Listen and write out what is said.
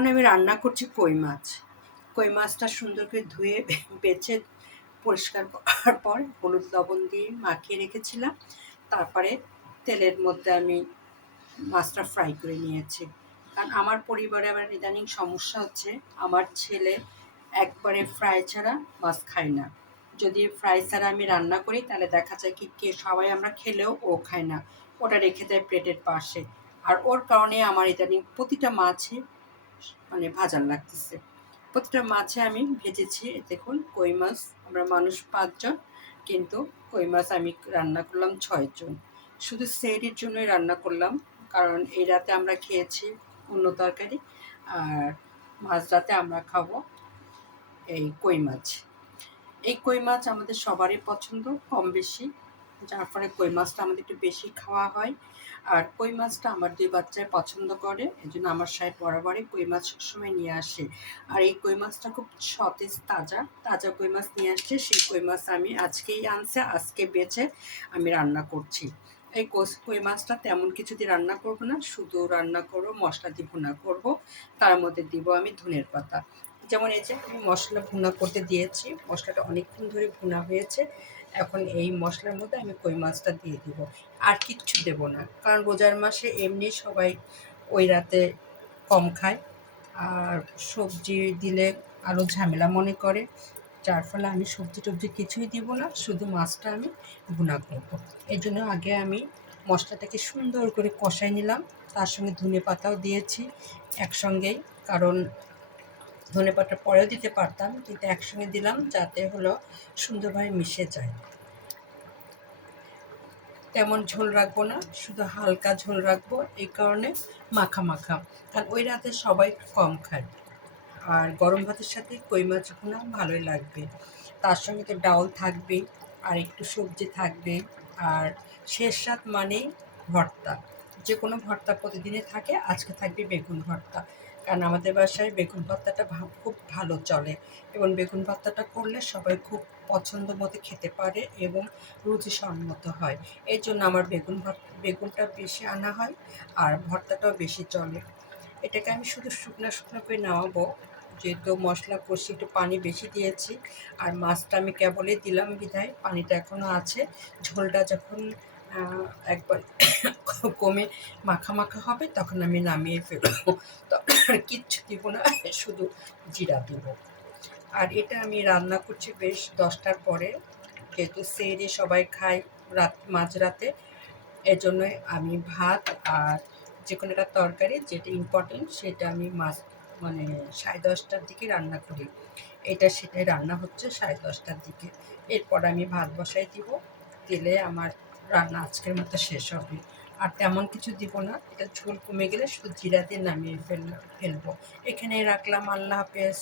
এখন আমি রান্না করছি কই মাছ। কই মাছটা সুন্দর করে ধুয়ে বেছে পরিষ্কার করার পর হলুদ লবণ দিয়ে মাখিয়ে রেখেছিলাম। তারপরে তেলের মধ্যে আমি মাছটা ফ্রাই করে নিয়েছি। কারণ আমার পরিবারে আবার ইদানিং সমস্যা হচ্ছে, আমার ছেলে একবারে ফ্রাই ছাড়া মাছ খায় না। যদি ফ্রাই ছাড়া আমি রান্না করি তাহলে দেখা যায় কি সবাই আমরা খেলেও ও খায় না, ওটা রেখে দেয় প্লেটের পাশে। আর ওর কারণে আমার ইদানিং প্রতিটা মাছই মানে ভাজার লাগতেছে। প্রতিটা মাছে আমি ভেজেছি। দেখুন কই মাছ, আমরা মানুষ ৫ জন, কিন্তু কই মাছ আমি রান্না করলাম ৬ জন। শুধু সেহরির জন্যই রান্না করলাম, কারণ এই রাতে আমরা খেয়েছি অন্য তরকারি, আর মাঝরাতে আমরা খাবো এই কই মাছ। এই কই মাছ আমাদের সবারই পছন্দ কম বেশি, যার ফলে কই মাছটা আমাদের একটু বেশি খাওয়া হয়। আর কই মাছটা আমার ২ বাচ্চাই পছন্দ করে, এজন্য আমার সাহেব বরাবরই কই মাছ সবসময় নিয়ে আসে। আর এই কই মাছটা খুব সতেজ, তাজা তাজা কই মাছ নিয়ে আসছে। সেই কই মাছ আমি আজকেই আনছে, আজকে বেছে আমি রান্না করছি। এই কই মাছটা তেমন কিছু দিয়ে রান্না করব না, শুধু রান্না করব মশলা দিয়ে ভুনা করব। তার মধ্যে দিব আমি ধনের পাতা। যেমন এই যে আমি মশলা ভুনা করতে দিয়েছি, মশলাটা অনেকক্ষণ ধরে ভুনা হয়েছে। এখন এই মশলার মধ্যে আমি কই মাছটা দিয়ে দিব, আর কিচ্ছু দেব না, কারণ রোজার মাসে এমনি সবাই ওই রাতে কম খায়, আর সবজি দিলে আরও ঝামেলা মনে করে। যার ফলে আমি সবজি টবজি কিছুই দিব না, শুধু মাছটা আমি ভুনা করব। এই জন্য আগে আমি মশলাটাকে সুন্দর করে কষাই নিলাম, তার সঙ্গে ধনে পাতাও দিয়েছি একসঙ্গেই, কারণ ধনেপাতা পরেও দিতে পারতাম, কিন্তু একসঙ্গে দিলাম যাতে হলো সুন্দরভাবে মিশে যায়। তেমন ঝোল রাখবো না, শুধু হালকা ঝোল রাখবো, এই কারণে মাখা মাখা, কারণ ওই রাতে সবাই কম খায়। আর গরম ভাতের সাথে কই মাছ ভুনা ভালোই লাগবে। তার সঙ্গে তো ডাউল থাকবে, আর একটু সবজি থাকবে। আর শেষ রাত মানেই ভর্তা, যে কোনো ভর্তা প্রতিদিনই থাকে, আজকে থাকবে বেগুন ভর্তা। কারণ আমাদের বাসায় বেগুন ভর্তাটা খুব ভালো চলে, এবং বেগুন ভর্তাটা করলে সবাই খুব পছন্দ মতো খেতে পারে এবং রুচিসম্মত হয়। এই জন্য আমার বেগুনটা বেশি আনা হয়, আর ভর্তাটাও বেশি চলে। এটাকে আমি শুধু শুকনো শুকনো করে নামাবো, যেহেতু মশলা কষি একটু পানি বেশি দিয়েছি, আর মাছটা আমি কেবলই দিলাম বিধায় পানিটা এখনও আছে। ঝোলটা যখন একবার কমে মাখা মাখা হবে তখন আমি নামিয়ে ফেলবো, তখন আর কিচ্ছু দিব না, শুধু জিরা দেব। আর এটা আমি রান্না করছি বেশ 10টার পরে, যেহেতু সেহরি সবাই খায় মাঝরাতে, এজন্যই আমি ভাত আর যে কোনো একটা তরকারি যেটা ইম্পর্টেন্ট সেটা আমি মানে 10:30টার দিকে রান্না করি। এটা সেটাই রান্না হচ্ছে 10:30টার দিকে। এরপর আমি ভাত বসাই দিব, দিলে আমার রান্না আজকের মতো শেষ হবে। আর তেমন কিছু দিব না, এটা ঝোল কমে গেলে শুধু জিরা দিয়ে নামিয়ে ফেলবো। এখানেই রাখলাম, আল্লাহ হাফেজ।